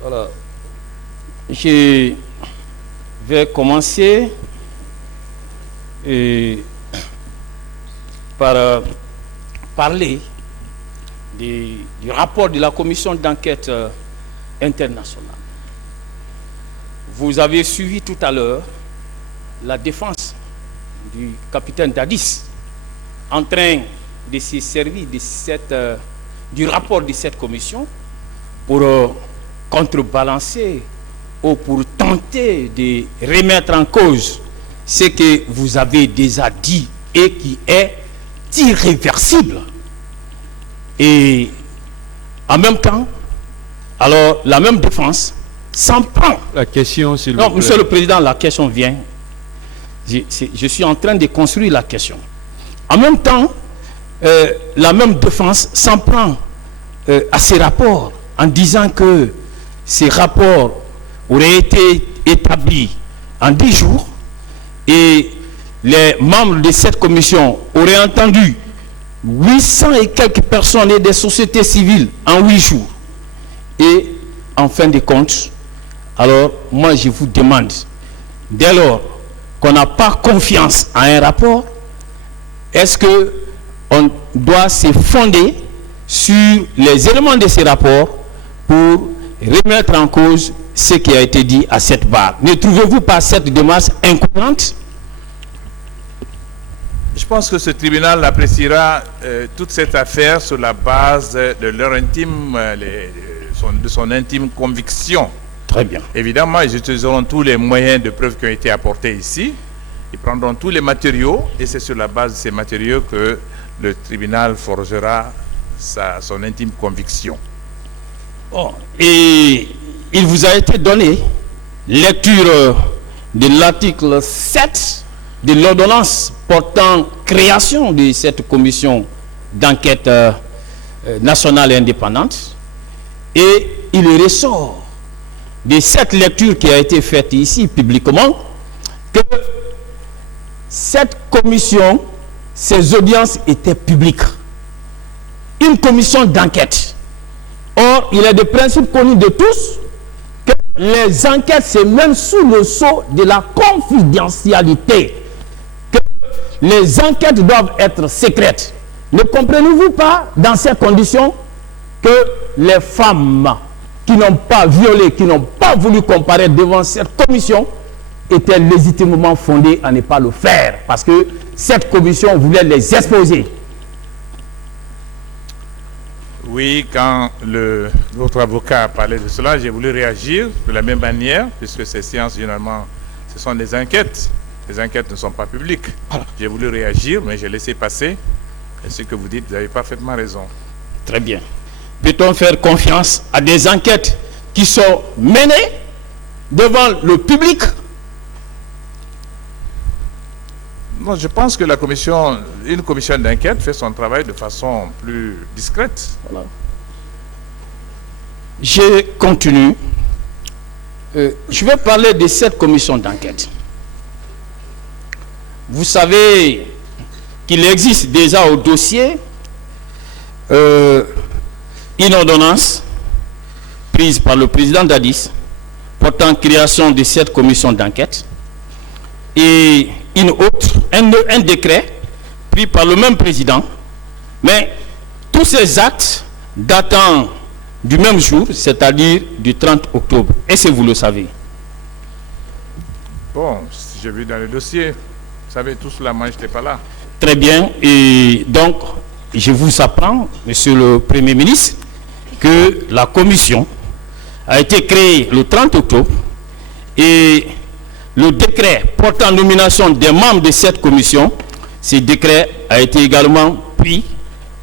Voilà. Je vais commencer par parler du rapport de la commission d'enquête internationale. Vous avez suivi tout à l'heure la défense du capitaine Dadis en train de se servir de du rapport de cette commission pour contrebalancer ou pour tenter de remettre en cause ce que vous avez déjà dit et qui est irréversible. Et en même temps, alors la même défense s'en prend. La question, s'il vous plaît. Non, Monsieur le Président, la question vient. Je suis en train de construire la question. En même temps, la même défense s'en prend à ces rapports en disant que ces rapports auraient été établis en 10 jours et les membres de cette commission auraient entendu 800 et quelques personnes et des sociétés civiles en 8 jours. Et en fin de compte, alors moi je vous demande, dès lors qu'on n'a pas confiance à un rapport, est-ce que on doit se fonder sur les éléments de ces rapports pour remettre en cause ce qui a été dit à cette barre? Ne trouvez-vous pas cette démarche incohérente? Je pense que ce tribunal appréciera toute cette affaire sur la base de leur intime, de son intime conviction. Très bien. Évidemment, ils utiliseront tous les moyens de preuve qui ont été apportés ici. Ils prendront tous les matériaux et c'est sur la base de ces matériaux que le tribunal forgera son intime conviction. Oh, et il vous a été donné lecture de l'article 7 de l'ordonnance portant création de cette commission d'enquête nationale et indépendante, et il ressort de cette lecture qui a été faite ici publiquement que cette commission, ses audiences étaient publiques. Une commission d'enquête. Or, il est de principe connu de tous que les enquêtes, c'est même sous le sceau de la confidentialité que les enquêtes doivent être secrètes. Ne comprenez-vous pas, dans ces conditions, que les femmes qui n'ont pas violé, qui n'ont pas voulu comparaître devant cette commission, étaient légitimement fondées à ne pas le faire, parce que cette commission voulait les exposer. Oui, quand votre avocat a parlé de cela, j'ai voulu réagir de la même manière, puisque ces séances, généralement, ce sont des enquêtes. Les enquêtes ne sont pas publiques. Voilà. J'ai voulu réagir, mais j'ai laissé passer. Et ce que vous dites, vous avez parfaitement raison. Très bien. Peut-on faire confiance à des enquêtes qui sont menées devant le public? Non, je pense que une commission d'enquête fait son travail de façon plus discrète. Voilà. Je continue. Je vais parler de cette commission d'enquête. Vous savez qu'il existe déjà au dossier une ordonnance prise par le président Dadis portant création de cette commission d'enquête et une autre, un décret pris par le même président, mais tous ces actes datant du même jour, c'est-à-dire du 30 octobre. Est-ce que vous le savez? Bon, j'ai vu dans le dossier. Vous savez, tout cela, moi, je n'étais pas là. Très bien. Et donc, je vous apprends, Monsieur le Premier ministre, que la commission a été créée le 30 octobre et le décret portant nomination des membres de cette commission, ce décret a été également pris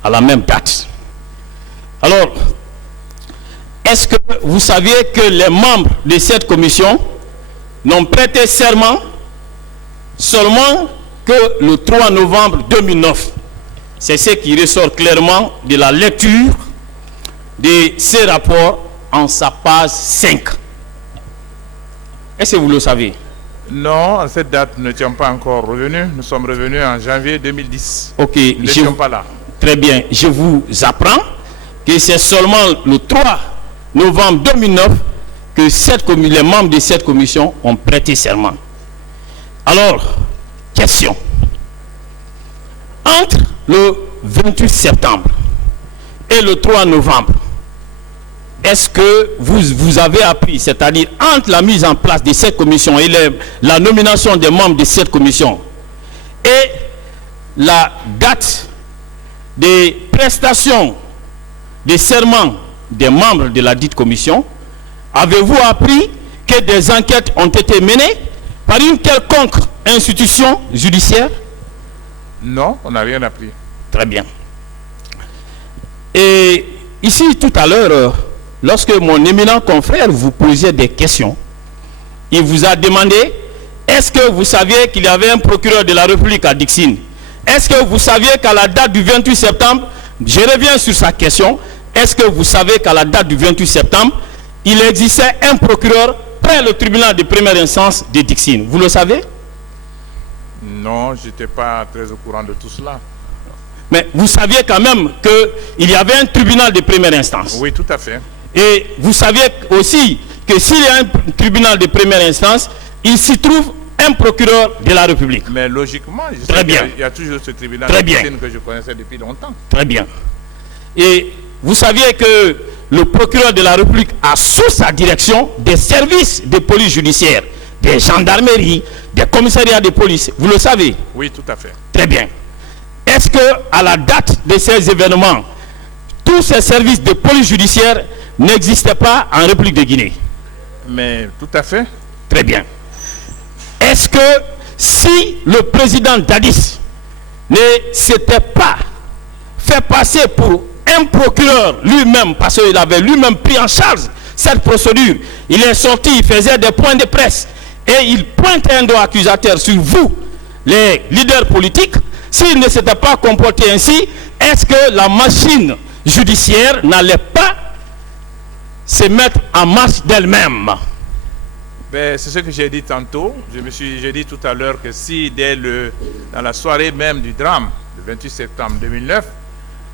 à la même date. Alors, est-ce que vous saviez que les membres de cette commission n'ont prêté serment seulement que le 3 novembre 2009? C'est ce qui ressort clairement de la lecture de ces rapports en sa page 5. Est-ce que vous le savez? Non, à cette date, nous n'étions pas encore revenus. Nous sommes revenus en janvier 2010. Ok, nous n'étions pas là. Très bien. Je vous apprends que c'est seulement le 3 novembre 2009 que les membres de cette commission ont prêté serment. Alors, question. Entre le 28 septembre et le 3 novembre, est-ce que vous avez appris, c'est-à-dire entre la mise en place de cette commission et la nomination des membres de cette commission et la date des prestations des serments des membres de la dite commission, avez-vous appris que des enquêtes ont été menées par une quelconque institution judiciaire? Non, on n'a rien appris. Très bien. Et ici, tout à l'heure, lorsque mon éminent confrère vous posait des questions, il vous a demandé, est-ce que vous saviez qu'il y avait un procureur de la République à Dixine? Est-ce que vous saviez qu'à la date du 28 septembre, je reviens sur sa question, est-ce que vous savez qu'à la date du 28 septembre, il existait un procureur près le tribunal de première instance de Dixine? Vous le savez? Non, je n'étais pas très au courant de tout cela. Mais vous saviez quand même qu'il y avait un tribunal de première instance? Oui, tout à fait. Et vous saviez aussi que s'il y a un tribunal de première instance, il s'y trouve un procureur de la République. Mais logiquement, je Très sais bien. qu'il y a toujours ce tribunal Très bien. que je connaissais depuis longtemps. Très bien. Et vous saviez que le procureur de la République a sous sa direction des services de police judiciaire, des gendarmeries, des commissariats de police. Vous le savez? Oui, tout à fait. Très bien. Est-ce que à la date de ces événements, tous ces services de police judiciaire n'existaient pas en République de Guinée? Mais tout à fait. Très bien. Est-ce que si le président Dadis ne s'était pas fait passer pour un procureur lui-même, parce qu'il avait lui-même pris en charge cette procédure, il est sorti, il faisait des points de presse et il pointait un doigt accusateur sur vous, les leaders politiques, s'il ne s'était pas comporté ainsi, est-ce que la machine judiciaire n'allait pas se mettre en marche d'elle-même? Ben, c'est ce que j'ai dit tantôt. J'ai dit tout à l'heure que si dans la soirée même du drame, le 28 septembre 2009,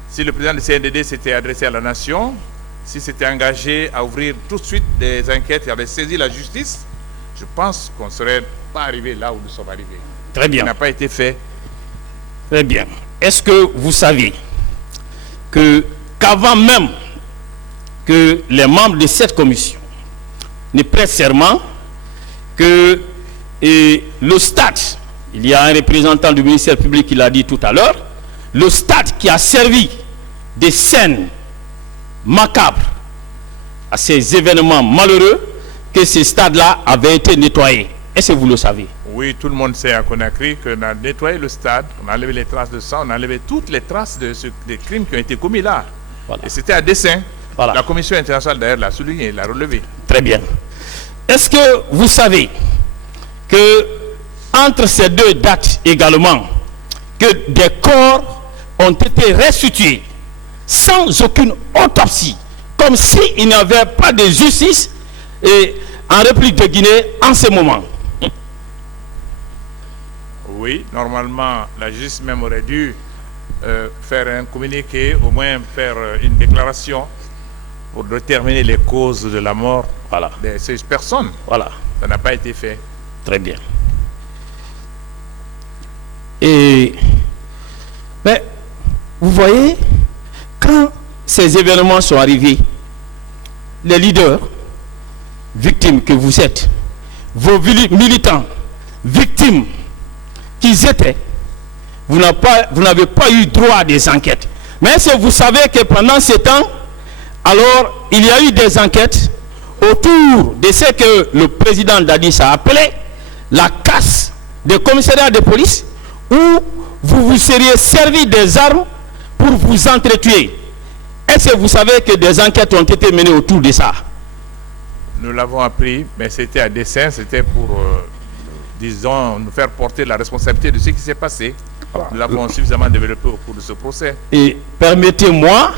si le président du CNDD s'était adressé à la nation, s'il s'était engagé à ouvrir tout de suite des enquêtes et avait saisi la justice, je pense qu'on ne serait pas arrivé là où nous sommes arrivés. Très bien. Ça n'a pas été fait. Très bien. Est-ce que vous savez qu'avant même que les membres de cette commission ne prêtent serment, que le stade, il y a un représentant du ministère public qui l'a dit tout à l'heure, le stade qui a servi des scènes macabres à ces événements malheureux, que ce stade-là avait été nettoyé. Est-ce que vous le savez? Oui, tout le monde sait à Conakry qu'on a nettoyé le stade, on a enlevé les traces de sang, on a enlevé toutes les traces des crimes qui ont été commis là. Voilà. Et c'était à dessein. Voilà. La Commission internationale d'ailleurs l'a souligné, l'a relevé. Très bien. Est-ce que vous savez que entre ces deux dates également, que des corps ont été restitués sans aucune autopsie, comme s'il n'y avait pas de justice en République de Guinée en ce moment? Oui, normalement, la justice même aurait dû faire un communiqué, au moins faire une déclaration pour déterminer les causes de la mort de ces personnes. Voilà. Ça n'a pas été fait. Très bien. Mais vous voyez, quand ces événements sont arrivés, les leaders victimes que vous êtes, vos militants victimes qu'ils étaient, vous n'avez pas eu droit à des enquêtes. Mais est-ce que vous savez que pendant ce temps, alors il y a eu des enquêtes autour de ce que le président Dadis a appelé la casse des commissariats de police, où vous vous seriez servi des armes pour vous entretuer? Est-ce que vous savez que des enquêtes ont été menées autour de ça? Nous l'avons appris, mais c'était à dessein, c'était pour, disons, nous faire porter la responsabilité de ce qui s'est passé. Voilà. Nous l'avons suffisamment développé au cours de ce procès. Et permettez-moi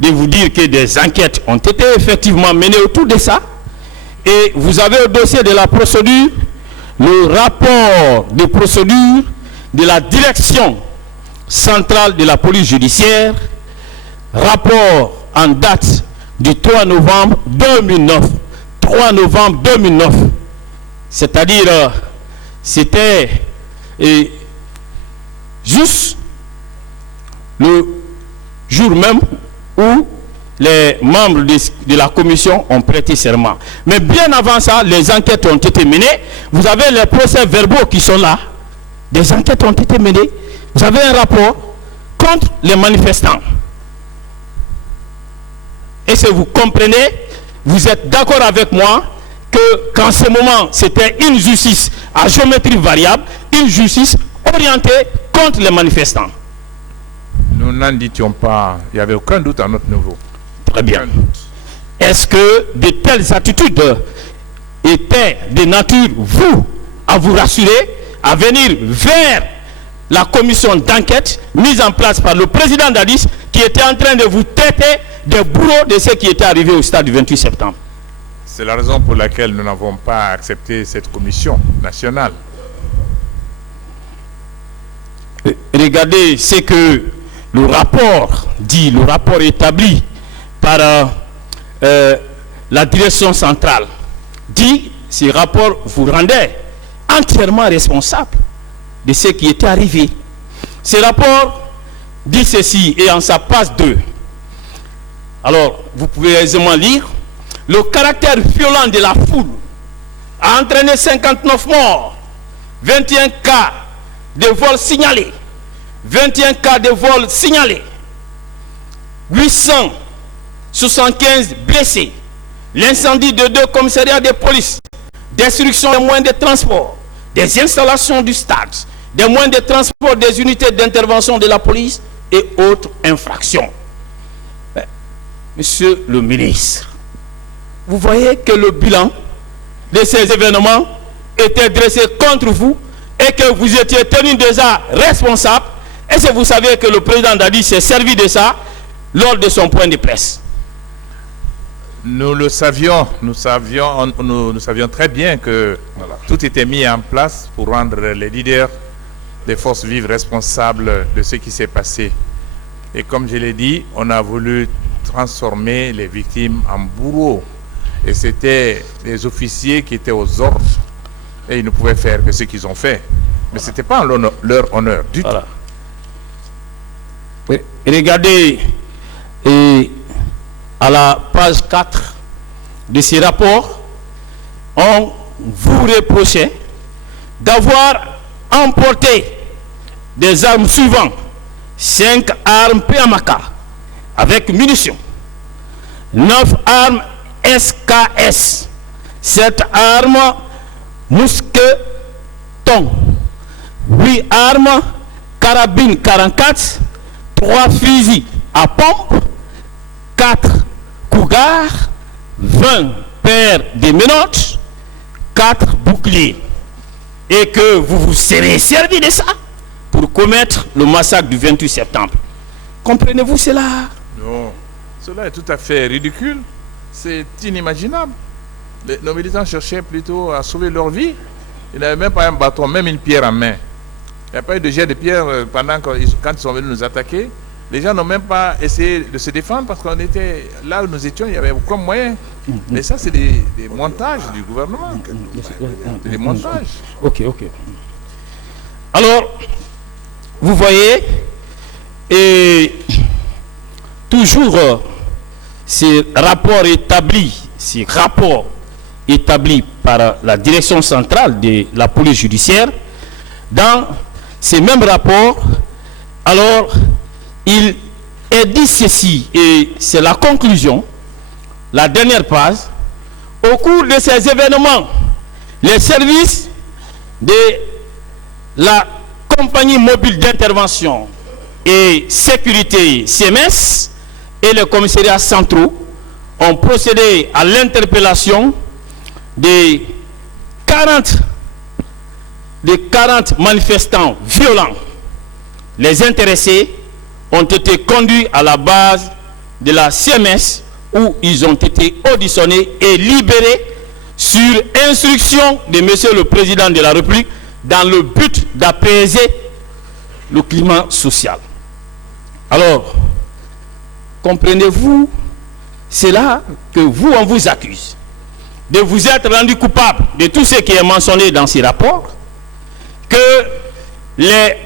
de vous dire que des enquêtes ont été effectivement menées autour de ça. Et vous avez au dossier de la procédure le rapport de procédure de la direction centrale de la police judiciaire, rapport en date du 3 novembre 2009, 3 novembre 2009. C'est-à-dire, c'était juste le jour même où les membres de la commission ont prêté serment. Mais bien avant ça, les enquêtes ont été menées. Vous avez les procès-verbaux qui sont là. Des enquêtes ont été menées. Vous avez un rapport contre les manifestants. Et si vous comprenez, vous êtes d'accord avec moi qu'en ce moment, c'était une justice à géométrie variable, une justice orientée contre les manifestants. Nous n'en disions pas, il n'y avait aucun doute à notre niveau. Très bien. Est-ce que de telles attitudes étaient de nature, à vous rassurer, à venir vers la commission d'enquête mise en place par le président Dadis, qui était en train de vous traiter des bourreaux de ce qui était arrivé au stade du 28 septembre? C'est la raison pour laquelle nous n'avons pas accepté cette commission nationale. Regardez ce que le rapport dit, le rapport établi par la direction centrale dit. Ce rapport vous rendait entièrement responsable de ce qui était arrivé. Ce rapport dit ceci, et en sa page 2. Alors, vous pouvez aisément lire. Le caractère violent de la foule a entraîné 59 morts, 21 cas de vol signalés, 21 cas de vol signalés, 875 blessés, l'incendie de 2 commissariats de police, destruction des moyens de transport, des installations du stade, des moyens de transport des unités d'intervention de la police et autres infractions. Monsieur le ministre, vous voyez que le bilan de ces événements était dressé contre vous et que vous étiez tenu déjà responsable. Et si vous savez que le président Dadis s'est servi de ça lors de son point de presse. Nous le savions, nous savions très bien que tout était mis en place pour rendre les leaders des forces vives responsables de ce qui s'est passé. Et comme je l'ai dit, on a voulu transformer les victimes en bourreaux. Et c'était les officiers qui étaient aux ordres et ils ne pouvaient faire que ce qu'ils ont fait. Mais ce n'était pas leur honneur du tout. Oui. Regardez à la page 4 de ces rapports, on vous reprochait d'avoir emporté des armes suivantes: 5 armes PMK avec munitions, 9 armes SKS, 7 armes mousqueton, 8 armes carabine 44, 3 fusils à pompe, 4 cougars, 20 paires de menottes, 4 boucliers. Et que vous vous serez servi de ça pour commettre le massacre du 28 septembre. Comprenez-vous cela? Non, cela est tout à fait ridicule. C'est inimaginable. Nos militants cherchaient plutôt à sauver leur vie. Ils n'avaient même pas un bâton, même une pierre en main. Il n'y a pas eu de jet de pierre quand ils sont venus nous attaquer. Les gens n'ont même pas essayé de se défendre parce qu'on était là où nous étions, il n'y avait aucun moyen. Mais ça, c'est des montages du gouvernement. Des montages. Ok. Alors, vous voyez, et toujours ces rapports établis par la direction centrale de la police judiciaire, dans ces mêmes rapports, alors, il est dit ceci, et c'est la conclusion, la dernière page. Au cours de ces événements, les services de la compagnie mobile d'intervention et sécurité CMS et les commissariats centraux ont procédé à l'interpellation de 40 manifestants violents. Les intéressés ont été conduits à la base de la CMS où ils ont été auditionnés et libérés sur instruction de Monsieur le Président de la République dans le but d'apaiser le climat social. Alors, comprenez-vous, c'est là que vous, on vous accuse de vous être rendu coupable de tout ce qui est mentionné dans ces rapports,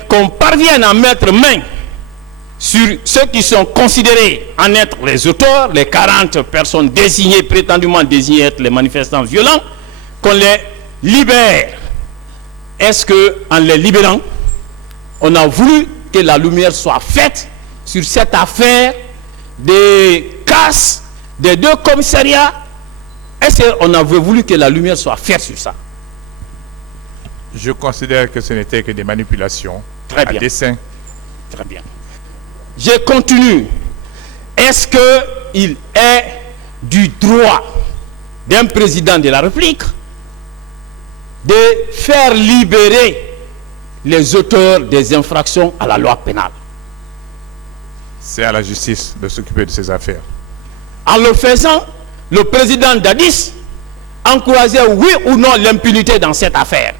qu'on parvienne à mettre main sur ceux qui sont considérés en être les auteurs, les 40 personnes désignées, prétendument désignées être les manifestants violents, qu'on les libère. Est-ce qu'en les libérant, on a voulu que la lumière soit faite sur cette affaire des casses des 2 commissariats? Est-ce qu'on avait voulu que la lumière soit faite sur ça? Je considère que ce n'était que des manipulations à dessein. Très bien. Je continue. Est-ce qu'il est du droit d'un président de la République de faire libérer les auteurs des infractions à la loi pénale? C'est à la justice de s'occuper de ces affaires. En le faisant, le président Dadis encourageait oui ou non l'impunité dans cette affaire?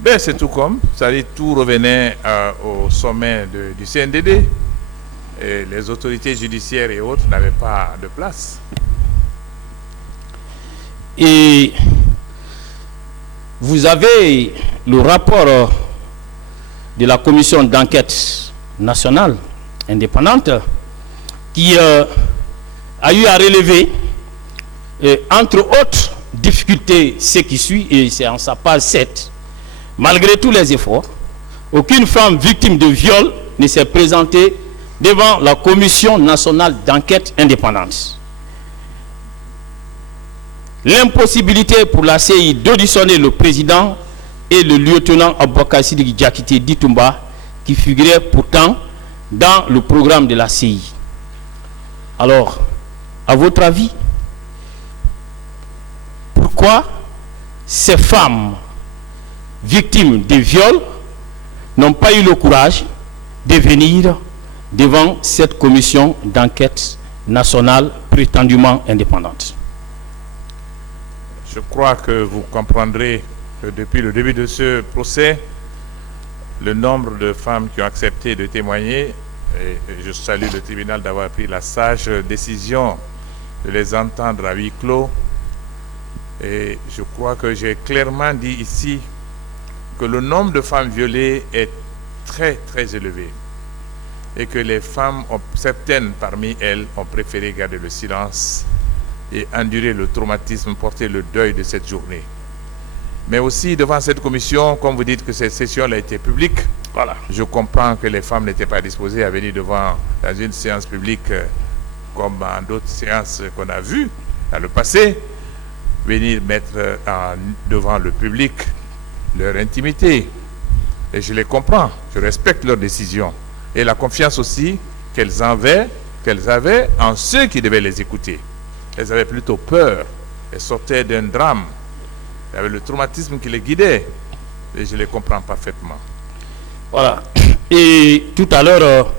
Ben, c'est tout comme, ça dit, tout revenait au sommet du CNDD. Et les autorités judiciaires et autres n'avaient pas de place. Et vous avez le rapport de la commission d'enquête nationale indépendante qui a eu à relever, entre autres difficultés, ce qui suit, et c'est en sa page 7. Malgré tous les efforts, aucune femme victime de viol ne s'est présentée devant la commission nationale d'enquête indépendante. L'impossibilité pour la CI d'auditionner le président et le lieutenant Aboubakar Sidiki Diakité Ditumba, qui figurait pourtant dans le programme de la CI. Alors, à votre avis, pourquoi ces femmes victimes de viols n'ont pas eu le courage de venir devant cette commission d'enquête nationale prétendument indépendante? Je crois que vous comprendrez que depuis le début de ce procès, le nombre de femmes qui ont accepté de témoigner, et je salue le tribunal d'avoir pris la sage décision de les entendre à huis clos, et je crois que j'ai clairement dit ici que le nombre de femmes violées est très très élevé et que les femmes, certaines parmi elles, ont préféré garder le silence et endurer le traumatisme, porter le deuil de cette journée. Mais aussi devant cette commission, comme vous dites que cette session a été publique, voilà, je comprends que les femmes n'étaient pas disposées à venir dans une séance publique comme dans d'autres séances qu'on a vues dans le passé, venir mettre devant le public leur intimité. Et je les comprends, je respecte leur décision et la confiance aussi qu'elles avaient en ceux qui devaient les écouter. Elles avaient plutôt peur, elles sortaient d'un drame, il y avait le traumatisme qui les guidait et je les comprends parfaitement. Voilà. Et tout à l'heure,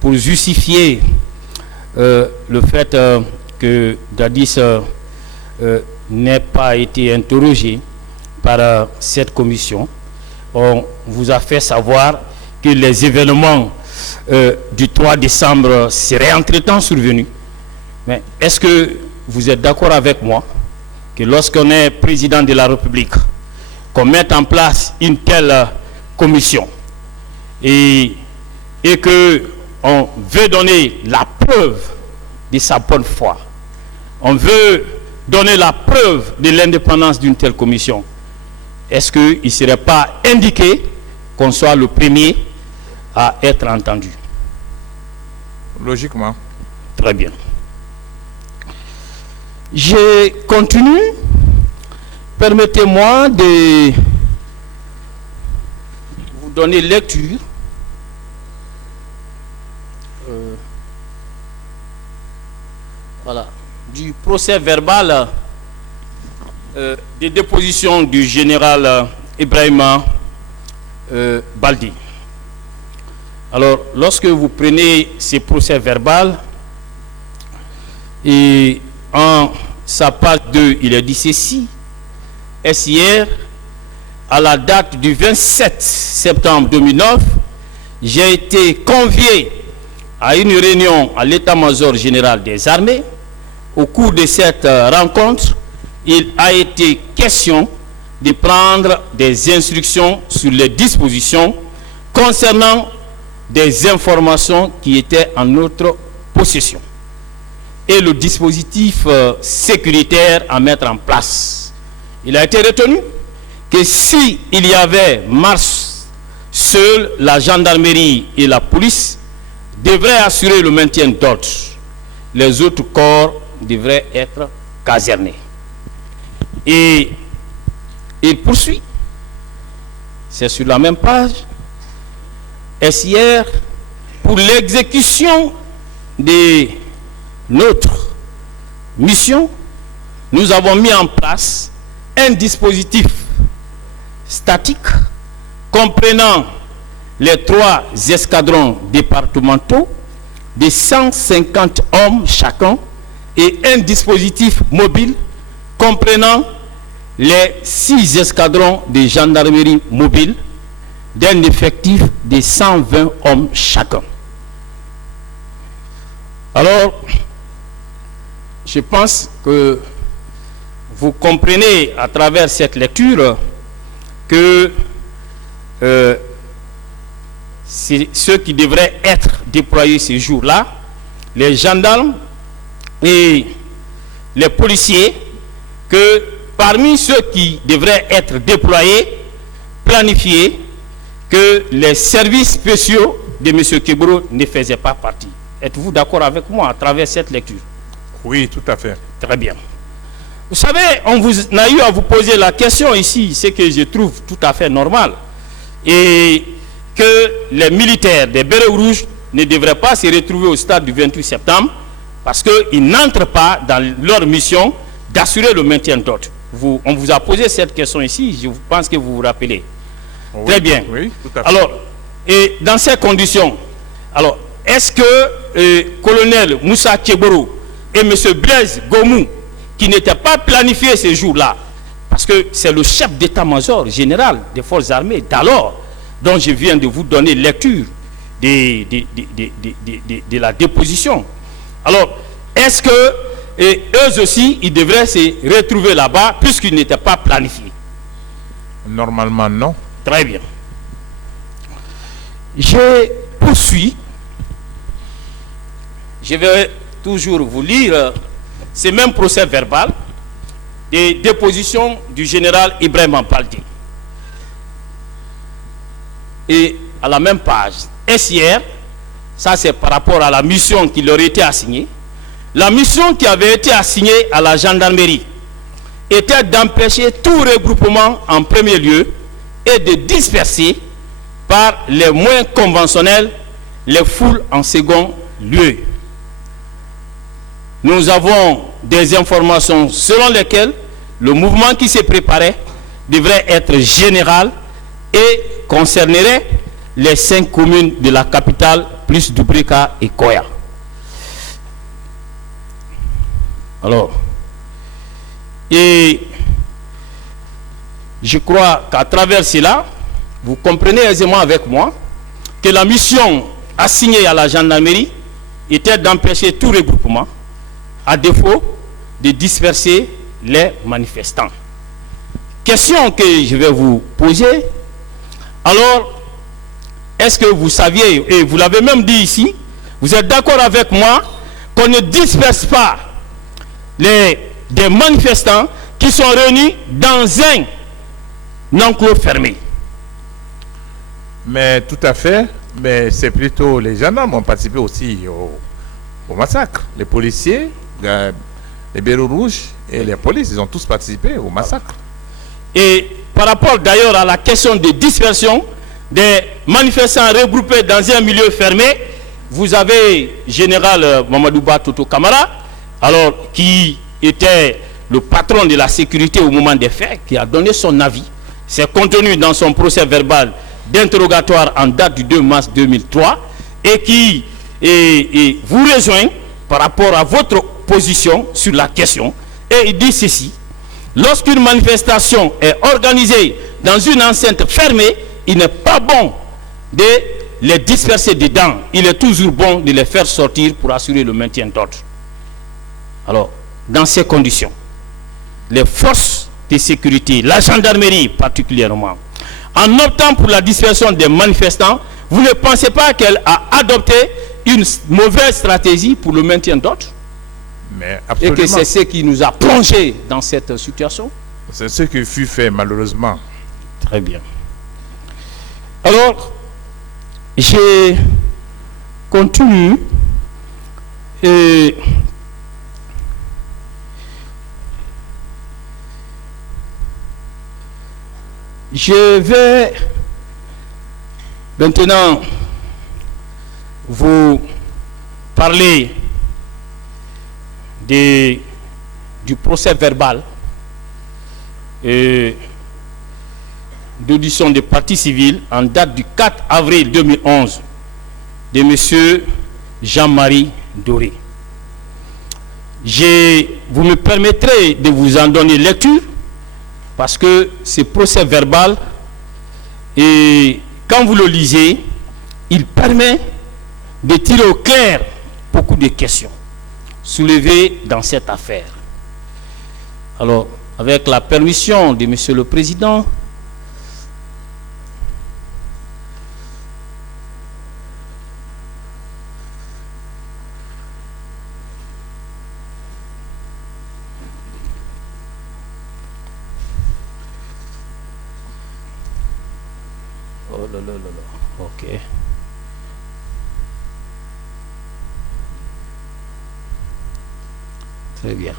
pour justifier le fait que Dadis n'ait pas été interrogé par cette commission, on vous a fait savoir que les événements du 3 décembre seraient entre-temps survenus. Mais est-ce que vous êtes d'accord avec moi que lorsqu'on est président de la République, qu'on mette en place une telle commission et que on veut donner la preuve de sa bonne foi, on veut donner la preuve de l'indépendance d'une telle commission, est-ce qu'il ne serait pas indiqué qu'on soit le premier à être entendu? Logiquement. Très bien. Je continue. Permettez-moi de vous donner lecture du procès verbal des dépositions du général Ibrahima Baldi. Alors, lorsque vous prenez ces procès verbal, et en sa page 2, il est dit ceci: est hier, à la date du 27 septembre 2009, j'ai été convié à une réunion à l'état-major général des armées au cours de cette rencontre, il a été question de prendre des instructions sur les dispositions concernant des informations qui étaient en notre possession et le dispositif sécuritaire à mettre en place. Il a été retenu que si il y avait marche, seule la gendarmerie et la police devraient assurer le maintien d'ordre. Les autres corps devraient être casernés. Et il poursuit. C'est sur la même page. SIR, pour l'exécution de notre mission, nous avons mis en place un dispositif statique comprenant les 3 escadrons départementaux de 150 hommes chacun et un dispositif mobile comprenant les 6 escadrons de gendarmerie mobile d'un effectif de 120 hommes chacun. Alors, je pense que vous comprenez à travers cette lecture que c'est ceux qui devraient être déployés ce jour-là, les gendarmes et les policiers, que parmi ceux qui devraient être déployés, planifiés, que les services spéciaux de M. Kegbro ne faisaient pas partie. Êtes-vous d'accord avec moi à travers cette lecture? Oui, tout à fait. Très bien. Vous savez, on a eu à vous poser la question ici, ce que je trouve tout à fait normal, et que les militaires des Bérets Rouges ne devraient pas se retrouver au stade du 28 septembre parce qu'ils n'entrent pas dans leur mission d'assurer le maintien d'ordre. On vous a posé cette question ici, je pense que vous vous rappelez. Oui, très bien. Oui, tout à fait. Alors, et dans ces conditions, alors, est-ce que colonel Moussa Kegbro et M. Blaise Gomou, qui n'étaient pas planifiés ce jour-là, parce que c'est le chef d'état-major général des forces armées d'alors, dont je viens de vous donner lecture de la déposition. Alors, est-ce que eux aussi, ils devraient se retrouver là-bas puisqu'ils n'étaient pas planifiés? Normalement, non. Très bien. Je poursuis. Je vais toujours vous lire ce même procès verbal des dépositions du général Ibrahim Ampaldé. Et à la même page, SIR, ça c'est par rapport à la mission qui leur était assignée. La mission qui avait été assignée à la gendarmerie était d'empêcher tout regroupement en premier lieu et de disperser par les moyens conventionnels les foules en second lieu. Nous avons des informations selon lesquelles le mouvement qui se préparait devrait être général et concernerait les 5 communes de la capitale, plus Dubrika et Koya. Alors, et je crois qu'à travers cela, vous comprenez aisément avec moi que la mission assignée à la gendarmerie était d'empêcher tout regroupement, à défaut de disperser les manifestants. Question que je vais vous poser. Alors, est-ce que vous saviez, et vous l'avez même dit ici, vous êtes d'accord avec moi qu'on ne disperse pas des manifestants qui sont réunis dans un enclos fermé? Mais tout à fait, mais c'est plutôt les gendarmes ont participé aussi au massacre. Les policiers, les Bérets Rouges et les polices, ils ont tous participé au massacre. Et par rapport d'ailleurs à la question de dispersion des manifestants regroupés dans un milieu fermé, vous avez général Mamadouba Toto Kamara, alors qui était le patron de la sécurité au moment des faits, qui a donné son avis. C'est contenu dans son procès verbal d'interrogatoire en date du 2 mars 2003 et qui vous rejoint par rapport à votre position sur la question. Et il dit ceci: lorsqu'une manifestation est organisée dans une enceinte fermée, il n'est pas bon de les disperser dedans. Il est toujours bon de les faire sortir pour assurer le maintien d'ordre. Alors, dans ces conditions, les forces de sécurité, la gendarmerie particulièrement, en optant pour la dispersion des manifestants, vous ne pensez pas qu'elle a adopté une mauvaise stratégie pour le maintien d'ordre? Mais absolument. Et que c'est ce qui nous a plongé dans cette situation? C'est ce qui fut fait malheureusement. Très bien. Alors, j'ai continué et je vais maintenant vous parler du procès verbal d'audition des parties civiles en date du 4 avril 2011 de M. Jean-Marie Doré. Vous me permettrez de vous en donner lecture parce que ce procès verbal, et quand vous le lisez, il permet de tirer au clair beaucoup de questions soulevées dans cette affaire. Alors, avec la permission de Monsieur le Président, oh là là là là, ok. Très bien.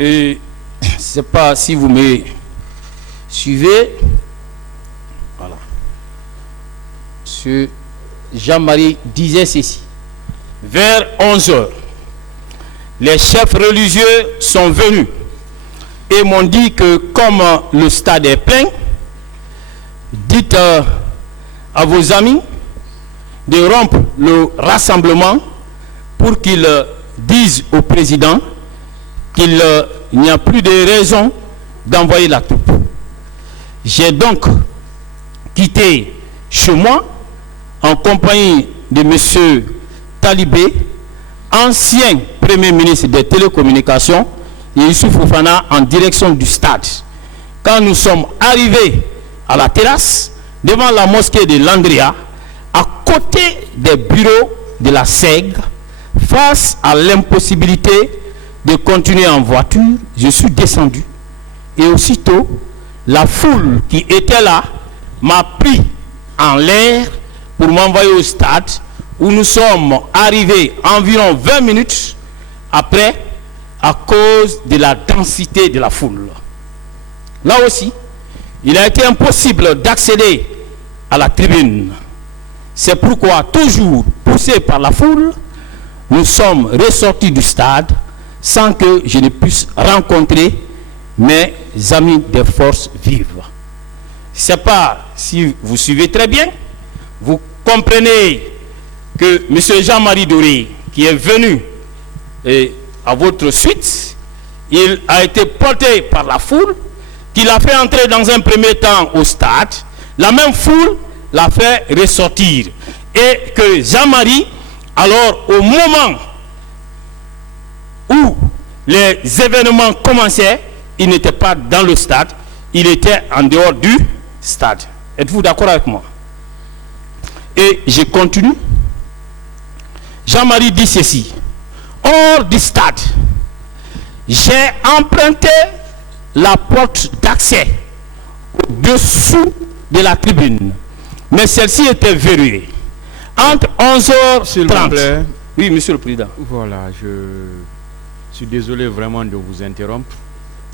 Et je ne sais pas si vous me suivez. Voilà. M. Jean-Marie disait ceci. Vers 11 h, les chefs religieux sont venus et m'ont dit que comme le stade est plein, dites à vos amis de rompre le rassemblement pour qu'ils disent au président qu'il n'y a plus de raison d'envoyer la troupe. J'ai donc quitté chez moi en compagnie de M. Talibé, ancien Premier ministre des télécommunications, et Youssouf Fofana en direction du stade. Quand nous sommes arrivés à la terrasse, devant la mosquée de Landria, à côté des bureaux de la SEG, face à l'impossibilité de continuer en voiture, je suis descendu. Et aussitôt, la foule qui était là m'a pris en l'air pour m'envoyer au stade où nous sommes arrivés environ 20 minutes après à cause de la densité de la foule. Là aussi, il a été impossible d'accéder à la tribune. C'est pourquoi, toujours poussés par la foule, nous sommes ressortis du stade sans que je ne puisse rencontrer mes amis des forces vives. Je ne sais pas si vous suivez très bien. Vous comprenez que M. Jean-Marie Doré, qui est venu à votre suite, il a été porté par la foule, qu'il a fait entrer dans un premier temps au stade. La même foule l'a fait ressortir. Et que Jean-Marie, alors au moment où les événements commençaient, il n'était pas dans le stade, il était en dehors du stade. Êtes-vous d'accord avec moi? Et je continue. Jean-Marie dit ceci. Hors du stade, j'ai emprunté la porte d'accès au-dessous de la tribune, mais celle-ci était verrouillée. Entre 11h30. Oui, Monsieur le Président. Voilà, je suis désolé vraiment de vous interrompre,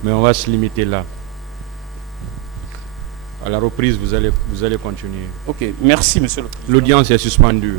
mais on va se limiter là. À la reprise, vous allez continuer. Ok, merci Monsieur le Président. L'audience est suspendue.